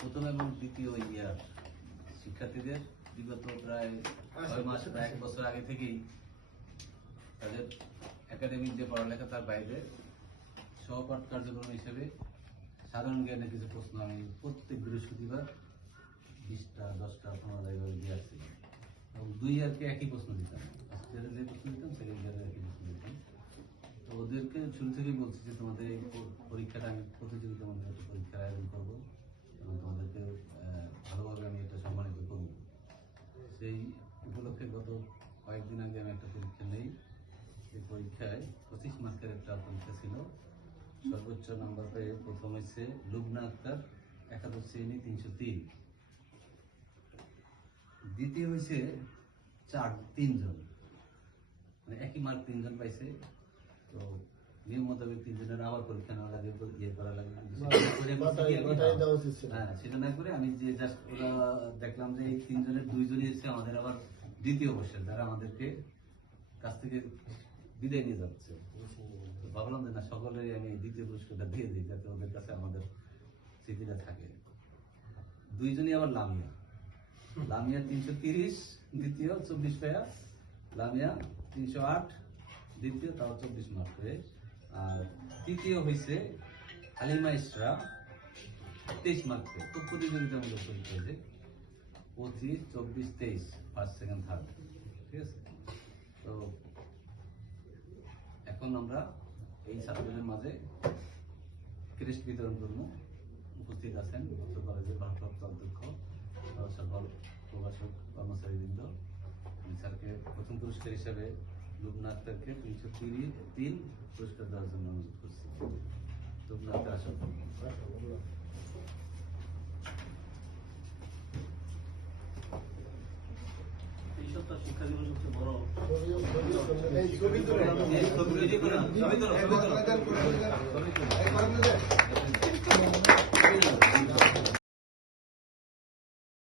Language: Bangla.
প্রথম এবং দ্বিতীয় ইয়ার শিক্ষার্থীদের বিগত প্রায় 6 মাস বা 1 বছর আগে থেকেই তাদের একাডেমিক যে পড়ালেখা তার বাইরে সহপাঠ কার্যক্রম হিসেবে সাধারণ জ্ঞানের কিছু প্রশ্ন আমি প্রত্যেক বৃহস্পতিবার 20টা 10টা 15টা এভাবে দিয়ে আসছি এবং 2 ইয়ারকে একই প্রশ্ন দিতাম। ফার্স্ট ইয়ারে যে প্রশ্ন দিতাম, সেকেন্ড ইয়ারে একই প্রশ্ন দিতাম। তো ওদেরকে শুরু থেকেই বলছি যে তোমাদের এই পরীক্ষাটা আমি প্রতিযোগিতার মধ্যে একটা পরীক্ষার আয়োজন করবো এবং তোমাদেরকে ভালোভাবে আমি এটা সম্মানিত করব। সেই উপলক্ষে গত কয়েকদিন আগে আমি একটা পরীক্ষা নেই। এই পরীক্ষায় 25 মার্কের একটা পরীক্ষা ছিল। সর্বোচ্চ নাম্বার পেয়ে প্রথম হয়েছে লুবনা আক্তার, একাদশ শ্রেণী 303। দ্বিতীয় হয়েছে 3 জন, মানে একই মার্ক 3 জন পাইছে। তো নিয়ম মোতাবেক 3 জনের আবার পরীক্ষা নেওয়ার আগে ইয়ে করা লাগে। হ্যাঁ, সেটা না করে আমি যে জাস্ট ওরা দেখলাম যে এই 3 জনের 2 জনই এসে আমাদের আবার দ্বিতীয় বর্ষের, যারা আমাদেরকে কাছ থেকে বিদায় নিয়ে যাচ্ছে। তো ভাবলাম যে না, সকলেরই আমি দ্বিতীয় পুরস্কারটা দিয়ে দিই, যাতে ওদের কাছে আমাদের স্মৃতিটা থাকে। 2 জনই আবার লামিয়া 330 দ্বিতীয় 24 পায়া, লামিয়া 308 দ্বিতীয়, তাও 24 মার্ক হয়ে। আর তৃতীয় হয়েছে হালিমা ইসরা 23 মার্ক পেয়ে। খুব প্রতিযোগিতামূলক পরীক্ষা হয়েছে, 25, 24, 23 ফার্স্ট সেকেন্ড থার্ড। ঠিক আছে। তো এখন আমরা এই ছাত্রদের মাঝে ক্রেস্ট বিতরণ করবো। উপস্থিত আছেন উচ্চ কলেজের ভারপ্রাপ্ত অধ্যক্ষ, সকল প্রভাষক কর্মচারীবৃন্দ। স্যারকে প্রথম পুরস্কার হিসেবে লুবনা আক্তারকে 303 পুরস্কার দেওয়ার জন্য অনুরোধ করছি। লুবনা আক্তার আসা শিক্ষা দিবস সবচেয়ে বড়